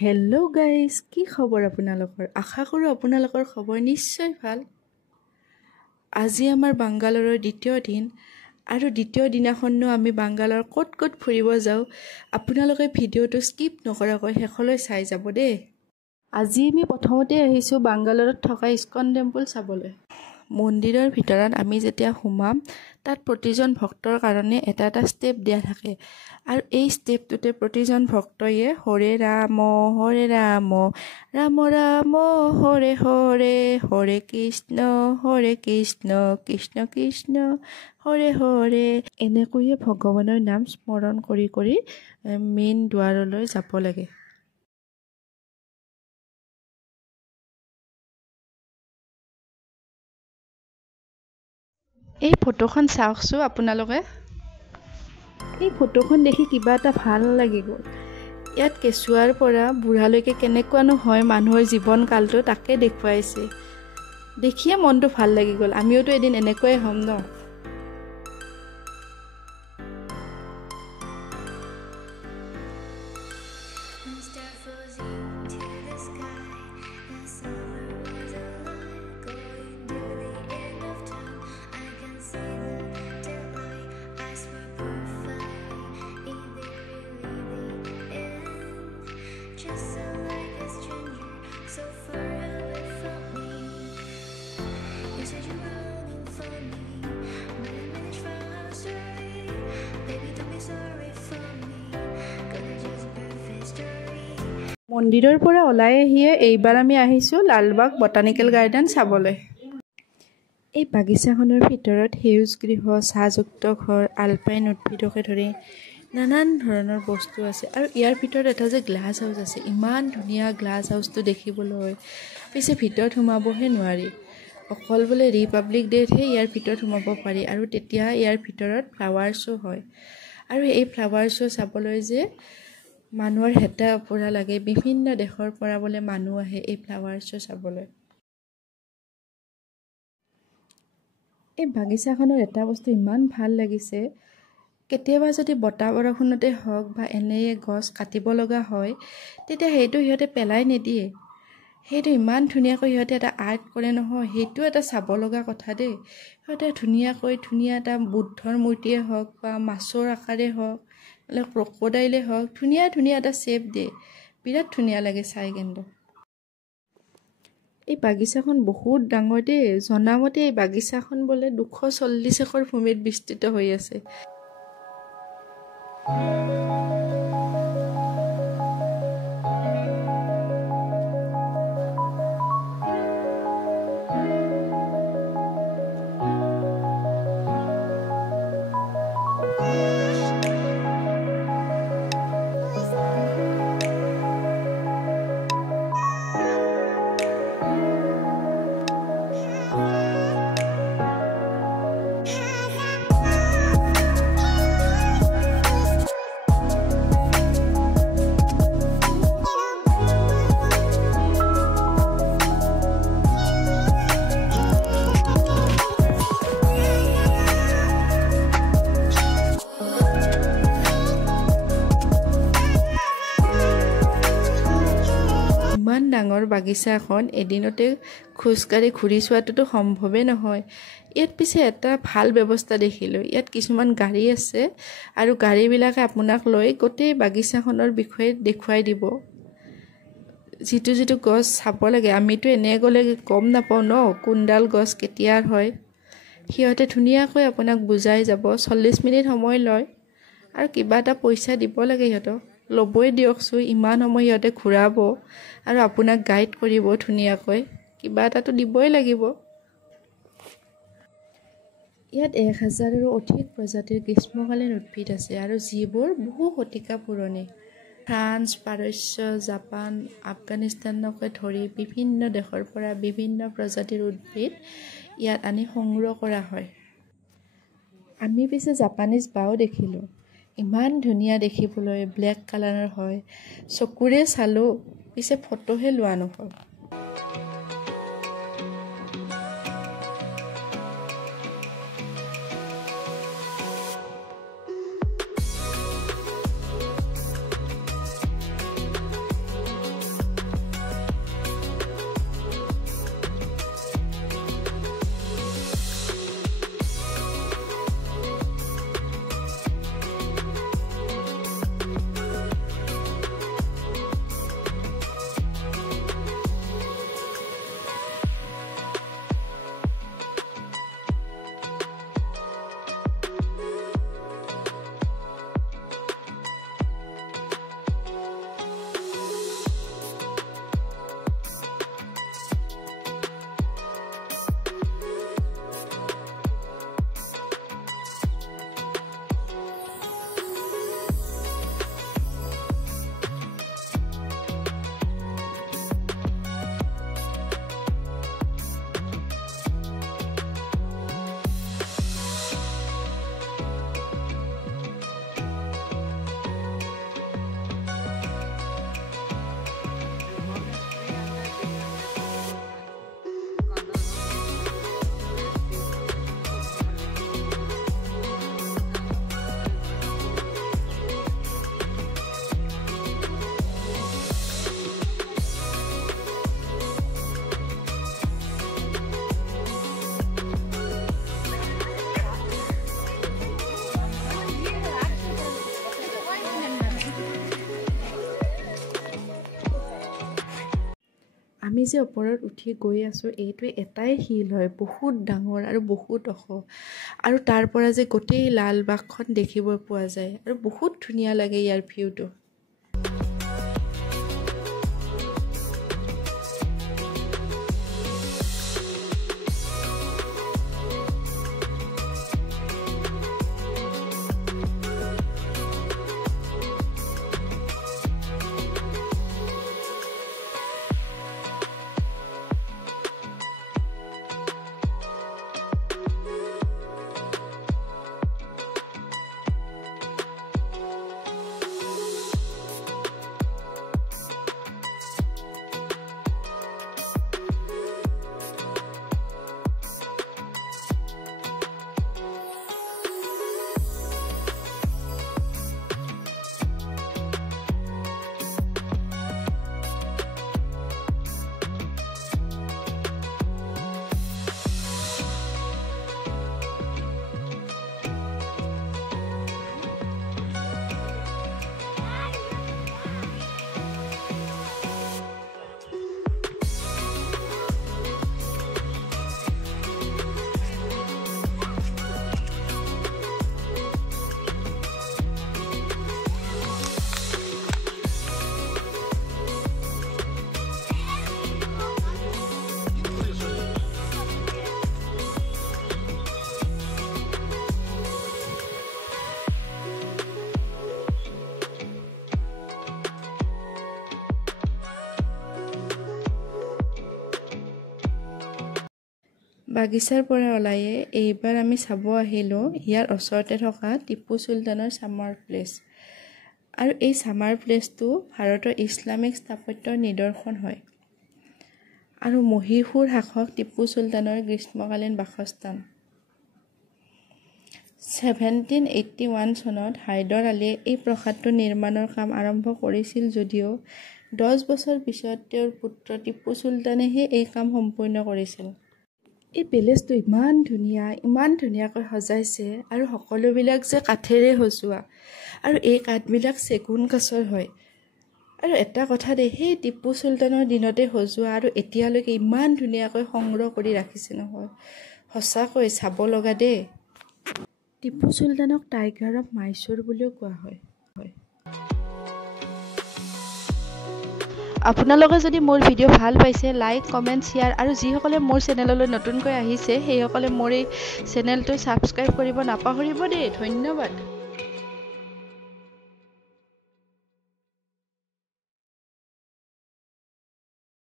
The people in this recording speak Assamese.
হেল্ল' গাইজ, কি খবৰ আপোনালোকৰ? আশা কৰোঁ আপোনালোকৰ খবৰ নিশ্চয় ভাল। আজি আমাৰ বাংগালোৰৰ দ্বিতীয় দিন আৰু দ্বিতীয় দিনাখনো আমি বাংগালোৰ ক'ত ক'ত ফুৰিব যাওঁ আপোনালোকে ভিডিঅ'টো স্কিপ নকৰাকৈ শেষলৈ চাই যাব দেই। আজি আমি প্ৰথমতে আহিছোঁ বাংগালোৰত থকা ইস্কন টেম্পল চাবলৈ। মন্দিৰৰ ভিতৰত আমি যেতিয়া সোমাম তাত প্ৰতিজন ভক্তৰ কাৰণে এটা এটা ষ্টেপ দিয়া থাকে আৰু এই ষ্টেপটোতে প্ৰতিজন ভক্তয়ে হৰে ৰাম ৰাম ৰাম হৰে হৰে হৰে কৃষ্ণ কৃষ্ণ কৃষ্ণ হৰে হৰে এনেকৈয়ে ভগৱানৰ নাম স্মৰণ কৰি কৰি মেইন দুৱাৰলৈ যাব লাগে। এই ফটোখন চাওকচোন আপোনালোকে। এই ফটোখন দেখি কিবা এটা ভাল লাগি গ'ল। ইয়াত কেঁচুৱাৰ পৰা বুঢ়ালৈকে কেনেকুৱানো হয় মানুহৰ জীৱন কালটো তাকে দেখুৱাইছে। দেখিয়ে মনটো ভাল লাগি গ'ল। আমিওতো এদিন এনেকুৱাই হ'ম ন। মন্দিৰৰ পৰা ওলাই আহিয়ে এইবাৰ আমি আহিছোঁ লালবাগ বটানিকেল গাৰ্ডেন চাবলৈ। এই বাগিচাখনৰ ভিতৰত সেউজ গৃহ, চাহযুক্ত ঘৰ, আলপাইন উদ্ভিদকে ধৰি নানান ধৰণৰ বস্তু আছে আৰু ইয়াৰ ভিতৰত এটা যে গ্লাছ হাউচ আছে, ইমান ধুনীয়া গ্লাছ হাউচটো দেখিবলৈ। পিছে ভিতৰত সোমাবহে নোৱাৰি, অকল বোলে ৰিপাব্লিক ডে'তহে ইয়াৰ ভিতৰত সোমাব পাৰি আৰু তেতিয়া ইয়াৰ ভিতৰত ফ্লাৱাৰ শ্ব' হয় আৰু এই ফ্লাৱাৰ শ্ব' চাবলৈ যে মানুহৰ হেতা ওপৰা লাগে। বিভিন্ন দেশৰ পৰা বোলে মানুহ আহে এই ফ্লাৱাৰ শ্ব' চাবলৈ। এই বাগিচাখনৰ এটা বস্তু ইমান ভাল লাগিছে, কেতিয়াবা যদি বতাহ বৰষুণতে হওক বা এনেয়ে গছ কাটিব লগা হয় তেতিয়া সেইটো সিহঁতে পেলাই নিদিয়ে। সেইটো ইমান ধুনীয়াকৈ সিহঁতে এটা আৰ্ট কৰে নহয়, সেইটো এটা চাব লগা কথা দেই। সিহঁতে ধুনীয়া এটা বুদ্ধৰ মূৰ্তিয়ে হওক বা মাছৰ আকাৰে হওক, ক্ৰক'ডাইলে হওক, ধুনীয়া এটা শ্বেপ দিয়ে। বিৰাট ধুনীয়া লাগে চাই কিন্তু। এই বাগিচাখন বহুত ডাঙৰ দেই। জনামতে এই বাগিচাখন বোলে 240 একৰ ভূমিত বিস্তৃত হৈ আছে। ইমান ডাঙৰ বাগিচাখন এদিনতে খোজকাঢ়ি ঘূৰি চোৱাটোতো সম্ভৱেই নহয়। ইয়াত পিছে এটা ভাল ব্যৱস্থা দেখিলোঁ, ইয়াত কিছুমান গাড়ী আছে আৰু গাড়ীবিলাকে আপোনাক লৈ গোটেই বাগিচাখনৰ বিষয়ে দেখুৱাই দিব। যিটো গছ চাব লাগে, আমিতো এনে গ'লে গম নাপাওঁ ন কোনডাল গছ কেতিয়াৰ হয়। সিহঁতে ধুনীয়াকৈ আপোনাক বুজাই যাব। 40 মিনিট সময় লয় আৰু কিবা এটা পইচা দিব লাগে সিহঁতক। ল'বই দিয়কচোন, ইমান সময় সিহঁতে ঘূৰাব আৰু আপোনাক গাইড কৰিব ধুনীয়াকৈ, কিবা এটাতো দিবই লাগিব। ইয়াত 1000ৰো অধিক প্ৰজাতিৰ গ্ৰীষ্মকালীন উদ্ভিদ আছে আৰু যিবোৰ বহু শতিকা পুৰণি। ফ্ৰান্স, পাৰস্য, জাপান, আফগানিস্তানকে ধৰি বিভিন্ন দেশৰ পৰা বিভিন্ন প্ৰজাতিৰ উদ্ভিদ ইয়াত আনি সংগ্ৰহ কৰা হয়। আমি পিছে জাপানীজ বাও দেখিলোঁ, ইমান ধুনীয়া দেখিবলৈ, ব্লেক কালাৰৰ হয়। চকুৰে চালোঁ, পিছে ফটোহে লোৱা নহ'ল। আমি যে ওপৰত উঠি গৈ আছোঁ এইটোৱে এটাই শিল হয়, বহুত ডাঙৰ আৰু বহুত ওখ, আৰু তাৰ পৰা যে গোটেই লালবাগখন দেখিব পোৱা যায় আৰু বহুত ধুনীয়া লাগে ইয়াৰ ভিউটো। বাগিচাৰ পৰা ওলায়ে এইবাৰ আমি চাব আহিলোঁ ইয়াৰ ওচৰতে থকা টিপু চুলতানৰ ছামাৰ প্লেচ। আৰু এই ছামাৰ প্লেচটো ভাৰতৰ ইছলামিক স্থাপত্যৰ নিদৰ্শন হয় আৰু মহীশূৰ শাসক টিপু চুলতানৰ গ্ৰীষ্মকালীন বাসস্থান। 1781 চনত হায়দৰ আলীয়ে এই প্ৰাসাদটো নিৰ্মাণৰ কাম আৰম্ভ কৰিছিল যদিও 10 বছৰ পিছত তেওঁৰ পুত্ৰ টিপু চুলতানেহে এই কাম সম্পূৰ্ণ কৰিছিল। এই পেলেচটো ইমান ধুনীয়াকৈ সজাইছে আৰু সকলোবিলাক যে কাঠেৰে সজোৱা, আৰু এই কাঠবিলাক চেগুন কাঠৰ হয়। আৰু এটা কথা দেই, সেই টিপু চুলতানৰ দিনতে সজোৱা আৰু এতিয়ালৈকে ইমান ধুনীয়াকৈ সংগ্ৰহ কৰি ৰাখিছে নহয়, সঁচাকৈ চাব লগা দেই। টিপু চুলতানক টাইগাৰ অফ মাইচুৰ বুলিও কোৱা হয়। আপোনালোকে যদি মোৰ ভিডিঅ' ভাল পাইছে, লাইক, কমেণ্ট, শ্বেয়াৰ, আৰু যিসকলে মোৰ চেনেললৈ নতুনকৈ আহিছে সেইসকলে মোৰ এই চেনেলটো ছাবস্ক্ৰাইব কৰিব নাপাহৰিব দেই। ধন্যবাদ।